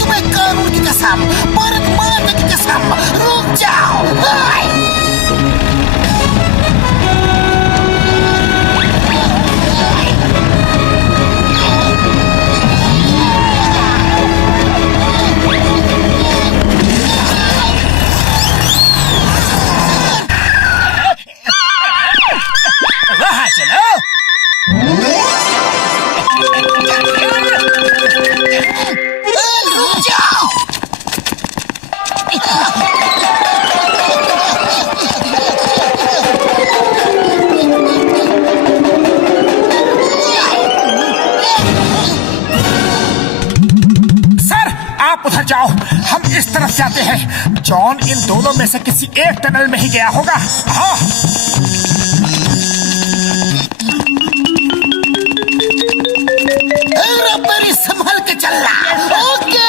तुम्हें कानून की कसम, भारत माता की कसम, रुक जाओ। वहाँ चलो। रुक जाओ। सर आप उधर जाओ, हम इस तरफ जाते हैं। जॉन इन दोनों में से किसी एक टनल में ही गया होगा। हाँ रब्बरी संभल के चलना। ओके।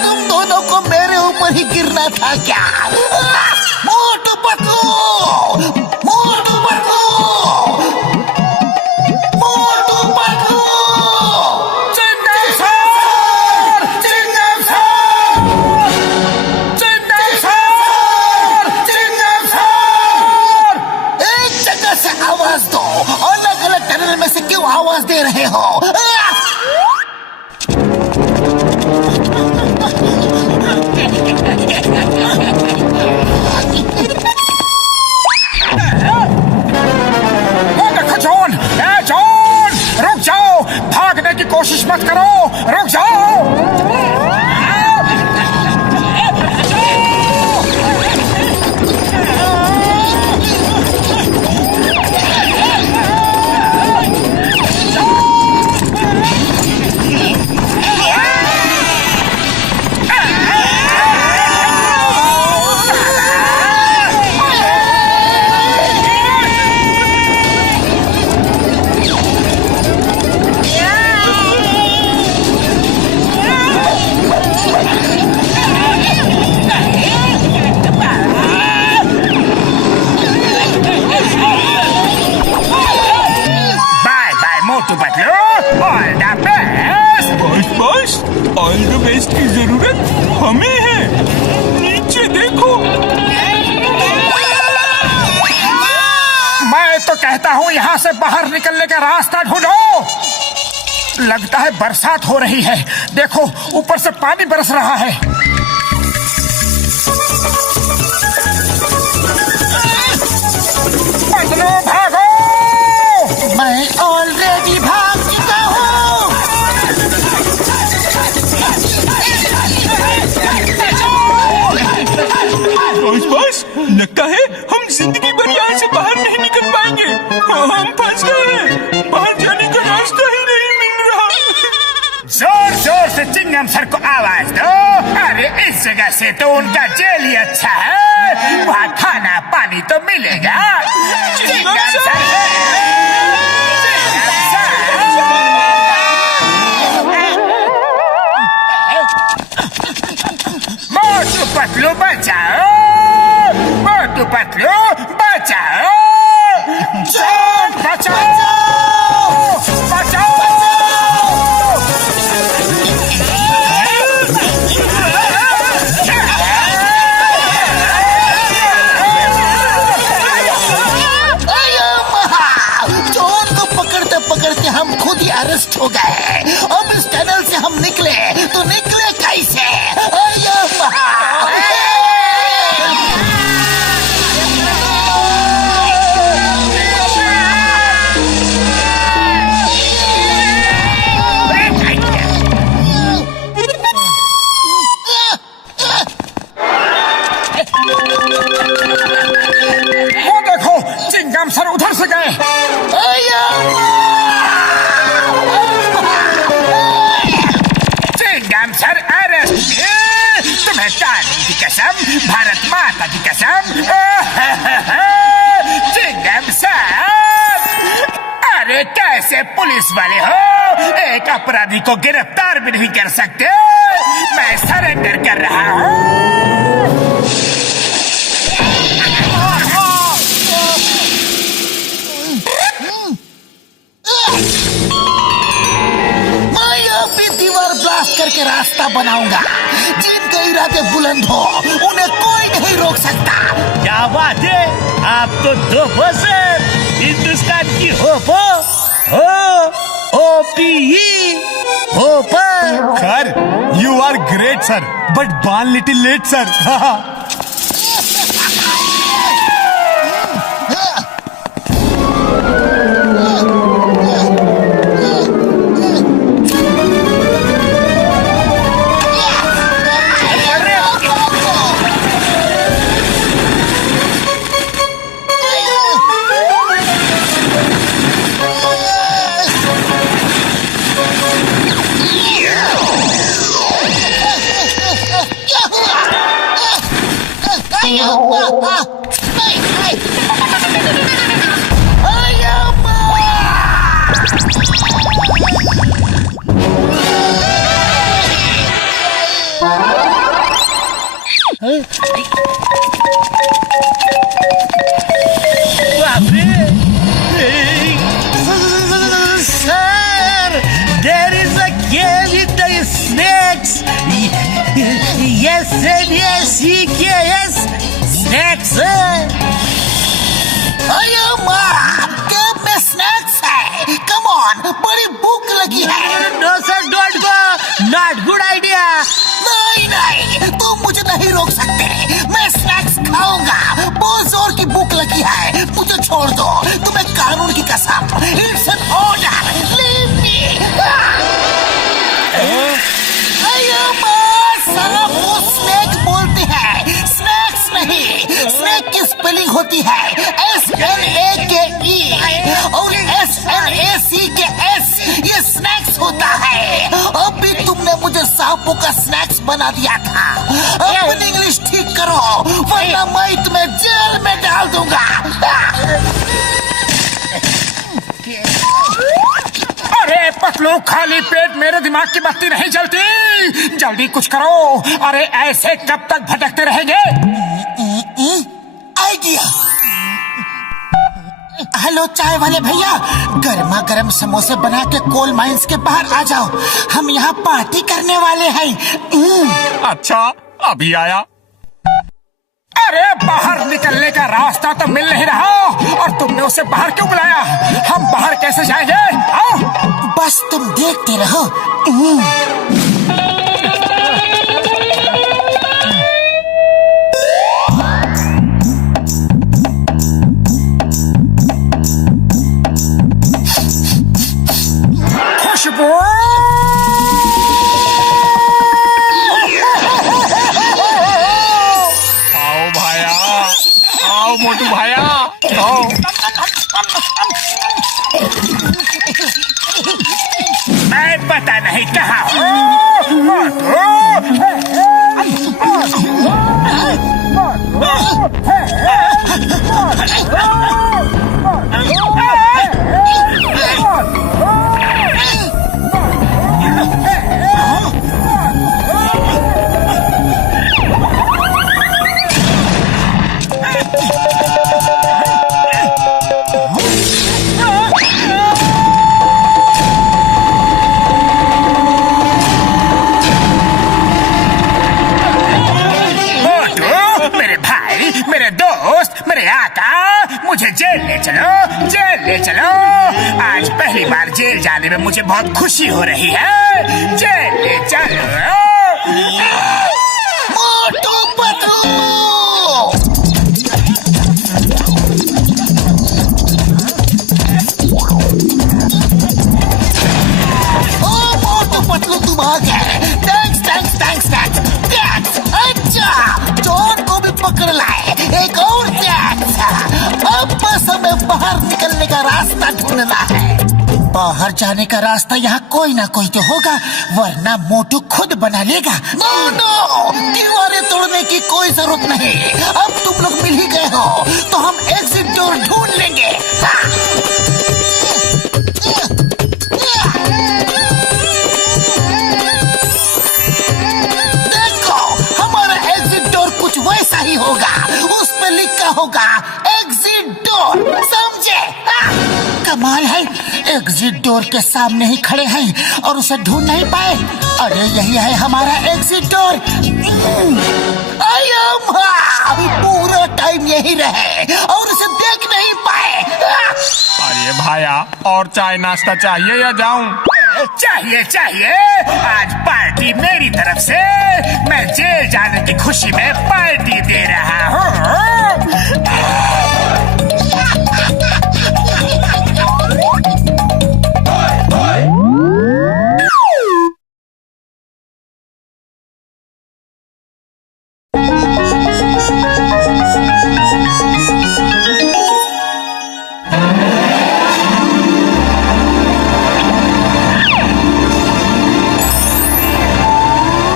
तुम दोनों को मेरे ऊपर ही गिरना था क्या? Motu Patlu, Motu Patlu, Motu Patlu. Chingum sir, Chingum sir, Chingum sir, Chingum sir. एक जगह से आवाज दो, अलग अलग टनल में से क्यों आवाज दे रहे हो? वो देखो जॉन, ए जॉन, रुक जाओ, भागने की कोशिश मत करो, रुक जाओ। Bye bye Motu Patlu, all the best. बस ऑल द बेस्ट की जरूरत हमें है। नीचे देखो। मैं तो कहता हूँ यहाँ से बाहर निकलने का रास्ता ढूंढो। लगता है बरसात हो रही है, देखो ऊपर से पानी बरस रहा है। पतलू भागो। मैं ऑलरेडी भाग चुका हूँ। बस लगता है हम जिंदगी भर यहाँ से बाहर नहीं निकल पाएंगे। हम फंस गए हैं, बाहर जाने का रास्ता ही नहीं मिल रहा। जोर जोर से चिंगम सर को आवाज दो। अरे इस जगह से तो उनका जेल ही अच्छा है, वहाँ खाना पानी तो मिलेगा। चिंगम सर, मोटू पतलू बचाओ, मोटू पतलू बचाओ, जॉन बचाओ, बचाओ। जॉन को पकड़ते पकड़ते हम खुद ही अरेस्ट हो गए। अब इस टनल से हम निकले तो निकले कैसे? वो देखो चिंगम सर उधर से गए। Chingam sir arrest. तुम्हें कानून की कसम, भारत माता की कसम। चिंगम सर, अरे कैसे पुलिस वाले हो, एक अपराधी को गिरफ्तार भी नहीं कर सकते। मैं सरेंडर कर रहा हूँ। बनाऊंगा। जिनके इरादे बुलंद हो उन्हें कोई नहीं रोक सकता। क्या बात है, आप तो दो बॉस हैं। हिंदुस्तान की होप हो OPE होपर। Sir you are great sir, but बान little late sir. Sir, there is a cave with the snakes. Yes, SNACKS, snakes, sir. अयो माँ, कैब में स्नैक्स है। कम ऑन, बड़ी भूख लगी है। No, sir, don't go. Not good idea. नहीं नहीं, तुम मुझे नहीं रोक सकते। मैं स्नैक्स खाऊंगा। बहुत जोर की भूख लगी है, मुझे छोड़ दो। तुम्हें कानून की कसम। It's an order, leave me. अयो माँ, साला वो स्नैक बोलते हैं, स्नैक्स नहीं। स्नैक की स्पेलिंग होती है SNAKE और SNACKS। ये स्नैक्स होता है। अभी तुमने मुझे सांपों का स्नैक्स बना दिया था। अपनी इंग्लिश ठीक करो, वरना मैं तुम्हें जेल में डाल दूंगा। अरे पतलू, खाली पेट मेरे दिमाग की बत्ती नहीं जलती। जल्दी कुछ करो। अरे ऐसे कब तक भटकते रहेंगे? आइडिया। हेलो चाय वाले भैया, गर्मा गर्म समोसे बना के कोल माइंस के बाहर आ जाओ। हम यहाँ पार्टी करने वाले हैं। अच्छा अभी आया। अरे बाहर निकलने का रास्ता तो मिल नहीं रहा, और तुमने उसे बाहर क्यों बुलाया? हम बाहर कैसे जाएंगे? आओ। बस तुम देखते रहो। खुशबू। आओ भाया, आओ मोटू भाया, आओ। मैं पता नहीं कहाँ मुझे जेल ले चलो, जेल ले चलो। आज पहली बार जेल जाने में मुझे बहुत खुशी हो रही है। जेल ले चलो। मोटू पतलू। ओ मोटू पतलू, तुम आ गए। Thanks thanks thanks thanks thanks. अच्छा, चोर को भी पकड़ लाए। एक और थैंक्स। अब बस हमें बाहर निकलने का रास्ता ढूंढना है। बाहर जाने का रास्ता यहाँ कोई ना कोई तो होगा, वरना मोटू खुद बना लेगा। नो नो, दीवारें तोड़ने की कोई जरूरत नहीं। अब तुम लोग मिल ही गए हो, तो हम एग्जिट डोर ढूंढ लेंगे। देखो, हमारा एग्जिट डोर कुछ वैसा ही होगा। उस पे लिखा होगा एग्जिट डोर, समझे? कमाल है, एग्जिट डोर के सामने ही खड़े हैं और उसे ढूंढ नहीं पाए। अरे यही है हमारा एग्जिट डोर। आया माँ, पूरा टाइम यही रहे और उसे देख नहीं पाए। अरे भाया, और चाय नाश्ता चाहिए या जाऊं? चाहिए चाहिए, आज पार्टी मेरी तरफ से। मैं जेल जाने की खुशी में पार्टी दे रहा हूँ।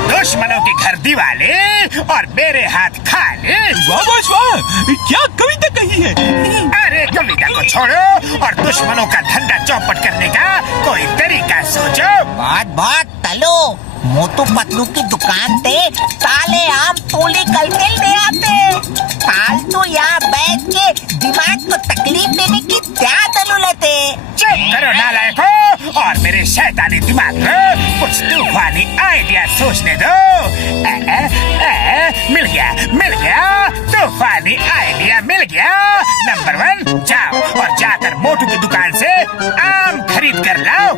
दुश्मनों के घर दिवाले और मेरे हाथ खाली। वाह बॉस वाह, क्या कविता कही है। अरे कविता को छोड़ो और दुश्मनों का धंधा चौपट करने का कोई तरीका सोचो। बहुत तलो, मोटू पतलू की दुकान पे ताले आम तोले करके ले आते। फालतू यहाँ बैठ के दिमाग को तकलीफ देने की क्या जरूरत है। चुप करो नालायकों और मेरे शैतानी दिमाग को कुछ तूफानी आइडिया सोचने दो। मिल गया तूफानी आइडिया मिल गया। नंबर 1, जाओ और जाकर मोटू की दुकान से आम खरीद कर लाओ।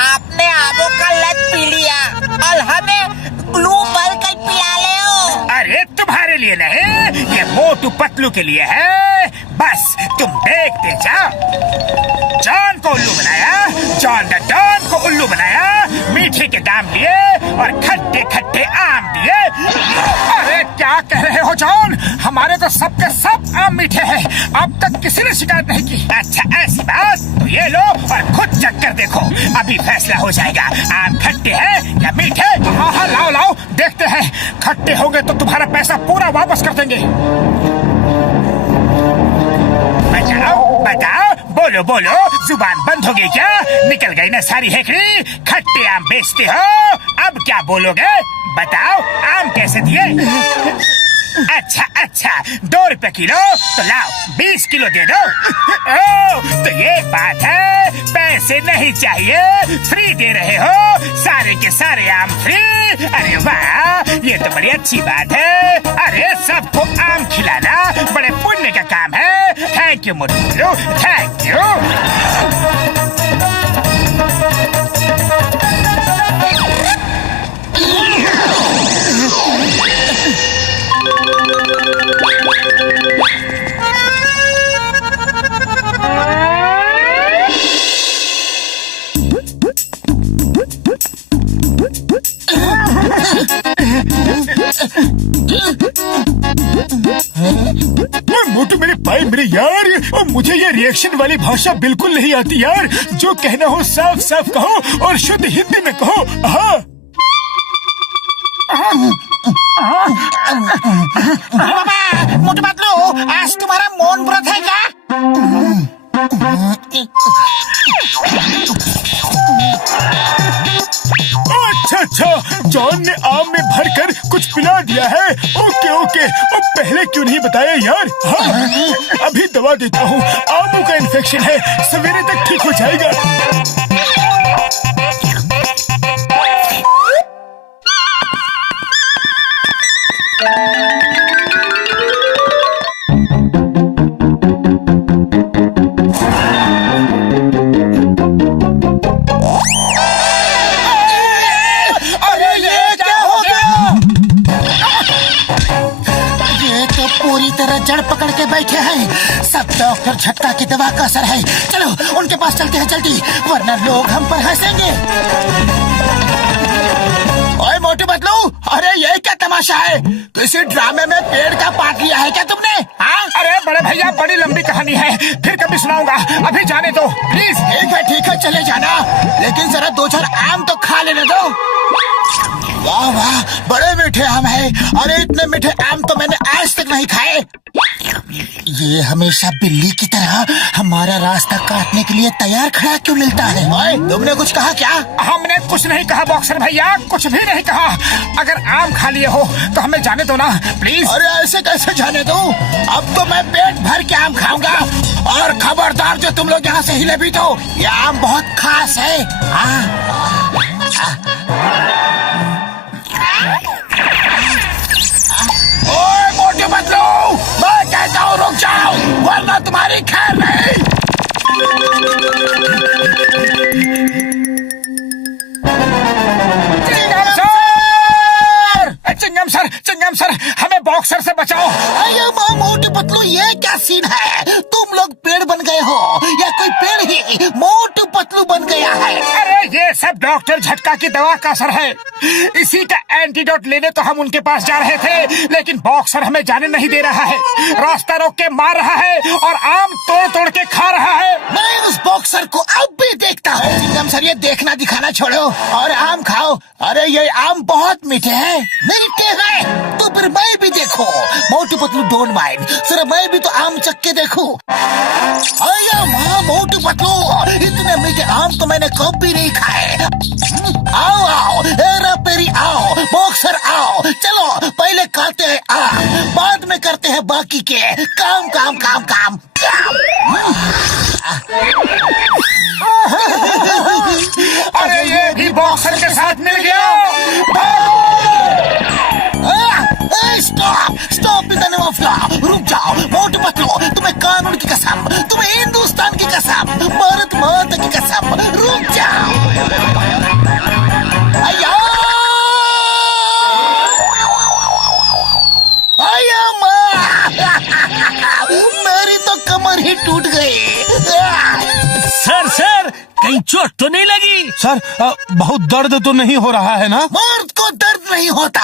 आपने आमों का लत पी लिया और हमें ग्लू भर कर पिला ले हो। अरे तुम्हारे लिए नहीं, ये मोटू पतलू के लिए है। बस तुम देखते जाओ। जॉन को उल्लू बनाया, जॉन द डॉन को उल्लू बनाया, मीठे के दाम लिए और खट्टे खट्टे आम दिए। अरे क्या कह रहे हो जॉन, हमारे तो सबके सब आम मीठे हैं। अब तक किसी ने शिकायत नहीं की। अच्छा ऐसी बात, तो ये लो और खुद चख कर देखो, अभी फैसला हो जाएगा आम खट्टे हैं या मीठे। हाँ लाओ लाओ देखते हैं। खट्टे होंगे तो तुम्हारा पैसा पूरा वापस कर देंगे। बताओ बोलो बोलो, जुबान बंद हो गई क्या? निकल गई ना सारी हेकड़ी। खट्टे आम बेचते हो, अब क्या बोलोगे? बताओ आम कैसे दिए? अच्छा 2 रुपए किलो, तो लाओ 20 किलो दे दो। ओ, तो ये बात है, पैसे नहीं चाहिए, फ्री दे रहे हो, सारे के सारे आम फ्री। अरे वाह, ये तो बड़ी अच्छी बात है। अरे सबको आम खिलाना बड़े पुण्य का काम है। Thank you Motu, thank you. Motu मेरे भाई मेरे यार, और मुझे ये रिएक्शन वाली भाषा बिल्कुल नहीं आती यार। जो कहना हो साफ साफ कहो और शुद्ध हिंदी में कहो। हाँ बाबा, मोटू पतलू, आज तुम्हारा मौन व्रत है क्या? अच्छा, जॉन ने आम में भरकर कुछ पिला दिया है। ओके और पहले क्यों नहीं बताया यार? हाँ, अभी दवा देता हूँ। आमों का इन्फेक्शन है, सवेरे तक ठीक हो जाएगा। पूरी तरह जड़ पकड़ के बैठे हैं। सब डॉक्टर झटका की दवा का असर है। चलो उनके पास चलते हैं जल्दी, वरना लोग हम पर हंसेंगे। ओए मोटू पतलू, अरे ये क्या तमाशा है? किसी ड्रामे में पेड़ का पार्ट लिया है क्या तुमने? हाँ? अरे बड़े भैया बड़ी लंबी कहानी है, फिर कभी सुनाऊंगा, अभी जाने दो प्लीज। ठीक है चले जाना, लेकिन जरा 2-4 आम तो खा लेने दो। वाह वाह, बड़े मीठे आम है। अरे इतने मीठे आम तो मैंने आज तक नहीं खाए। ये हमेशा बिल्ली की तरह हमारा रास्ता काटने के लिए तैयार खड़ा क्यों मिलता है? ओए, तुमने कुछ कहा क्या? हमने कुछ नहीं कहा बॉक्सर भैया, कुछ भी नहीं कहा। अगर आम खा लिए हो तो हमें जाने दो ना प्लीज। अरे ऐसे कैसे जाने दो? अब तो मैं पेट भर के आम खाऊंगा, और खबरदार जो तुम लोग यहाँ से हिले भी तो, ये आम बहुत खास है। ओए मोटे बदलो, मैं कहता हूँ रुक जाओ, वरना तुम्हारी खैर नहीं। चिंगम सर, हमें बॉक्सर से बचाओ। अरे माँ मोटे पतलू, ये क्या सीन है? तुम लोग पेड़ बन गए हो या कोई पेड़ ही मोटू पतलू बन गया है? अरे ये सब डॉक्टर झटका की दवा का असर है। इसी का एंटीडोट लेने तो हम उनके पास जा रहे थे, लेकिन बॉक्सर हमें जाने नहीं दे रहा है, रास्ता रोक के मार रहा है और आम तोड़ तोड़ के खा रहा है। मैं उस बॉक्सर को अब भी देखता हूँ। चिंगम सर, ये देखना दिखाना छोड़ो और आम खाओ। अरे ये आम बहुत मीठे हैं। मीठे हैं तो फिर मैं भी देखो। Motu Patlu don't mind, sir मैं भी तो आम चख के देखूं। अया माँ मोटू पतलू, इतने मीठे आम तो मैंने कभी नहीं खाए। आओ आओ, हेरा पेरी आओ, बॉक्सर आओ, चलो पहले खाते हैं आम, बाद में करते हैं बाकी के काम काम काम काम। अरे ये भी बॉक्सर के साथ मिल गया। Stop in the name of law. रुक जाओ मोटू पतलू, तुम्हें कानून की कसम, तुम्हें हिंदुस्तान की कसम, भारत माता की कसम, रुक जाओ। अया अया माँ, मेरी तो कमर ही टूट गई। सर कहीं चोट तो नहीं लगी? सर बहुत दर्द तो नहीं हो रहा है ना? मर्द को दर्द नहीं होता।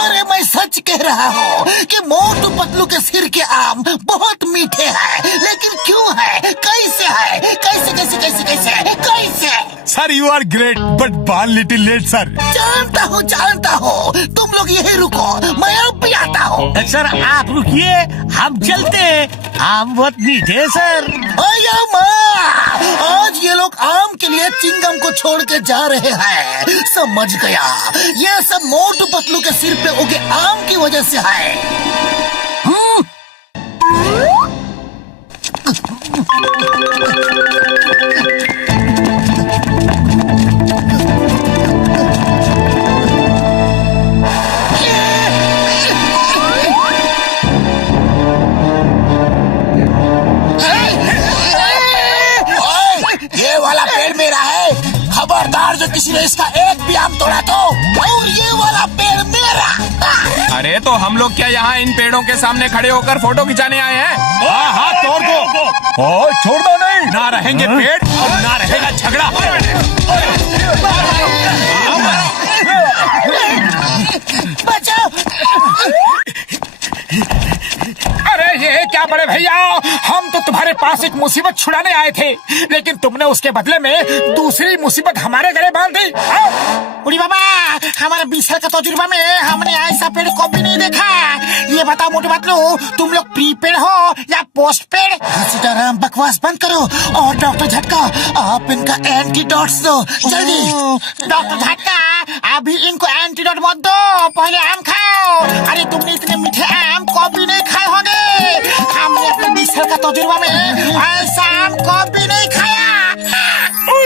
अरे मैं सच कह रहा हूँ कि मोटू पतलू के सिर के आम बहुत मीठे हैं, लेकिन क्यों है, कैसे है, कैसे कैसे कैसे कैसे कैसे? Sir you are great but बाल लिटिल लेट सर। जानता हूँ, तुम लोग यही रुको, मैं अब भी आता हूँ। सर आप रुकिए, हम चलते हैं, आम बहुत मीठे हैं सर। अया माँ, आज ये लोग आम के लिए चिंगम को छोड़ के जा रहे हैं। समझ गया, ये सब मोटू पतलू के सिर पे उगे आम की वजह से है। ये वाला पेड़ मेरा है, खबरदार जो किसी ने इसका एक भी आम तोड़ा तो, और ये वाला पेड़ मेरा। अरे तो हम लोग क्या यहाँ इन पेड़ों के सामने खड़े होकर फोटो खिंचाने आए हैं? हाँ तोड़ दो, ओ छोड़ दो नहीं। ना रहेंगे पेड़ और ना रहेगा झगड़ा। बचाओ। अरे ये क्या बड़े भैया, हम तो तुम्हारे पास एक मुसीबत छुड़ाने आए थे, लेकिन तुमने उसके बदले में दूसरी मुसीबत हमारे गले बांध दी। उड़ी बाबा, हमारे 20 साल का तजुर्बा में हमने ऐसा पेड़ कभी नहीं देखा। ये बताओ मोटे पतलू, तुम लोग प्रीपेड हो या पोस्ट पेड? सीताराम बकवास बंद करो, और डॉक्टर झटका आप इनका एंटीडोट्स दो जल्दी। डॉक्टर झटका अभी इनको एंटीडोट मत दो, पहले आम खाओ। अरे तुमने इतने मीठे आम कभी नहीं खाए होंगे, हमने अपने 20 साल का तजुर्बा में ऐसा आम कभी नहीं खाया।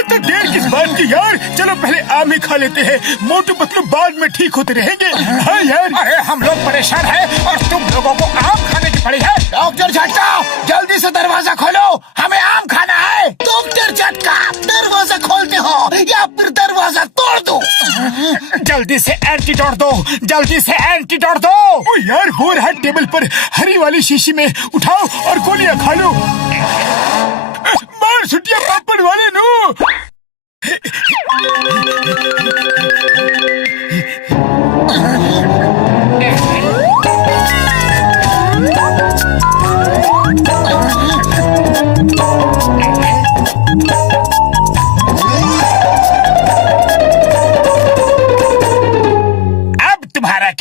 तो देर किस बात की यार, चलो पहले आम ही खा लेते हैं, मोटू पतलू बाद में ठीक होते रहेंगे। हाँ यार। अरे हम लोग परेशान हैं और तुम लोगों को आम खाने की पड़ी है। डॉक्टर झटका जल्दी से दरवाजा खोलो, हमें आम खाना है। डॉक्टर झटका दरवाजा खोलते हो या फिर दरवाजा तोड़ दो। जल्दी से एंटीडोट दो, जल्दी से एंटीडोट दो। ओ यार वो रहा टेबल पर हरी वाली शीशी में, उठाओ और गोलियां खा लो। मार छुट्टियां पापड़ वाले नो।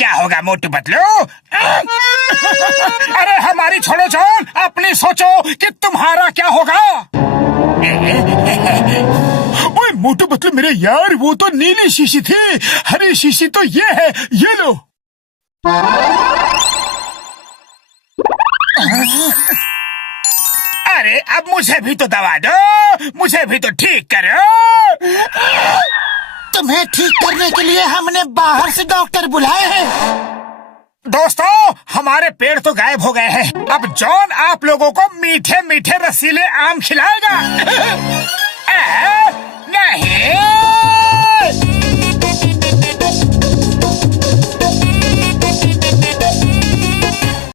क्या होगा मोटू पतलू? अरे हमारी छोड़ो जॉन, अपनी सोचो कि तुम्हारा क्या होगा। ओए मोटू पतलू मेरे यार, वो तो नीली शीशी थी, हरी शीशी तो ये है, ये लो। अरे अब मुझे भी तो दवा दो, मुझे भी तो ठीक करो। तुम्हें ठीक करने के लिए हमने बाहर से डॉक्टर बुलाए हैं। दोस्तों, हमारे पेड़ तो गायब हो गए हैं। अब जॉन आप लोगों को मीठे मीठे रसीले आम खिलाएगा।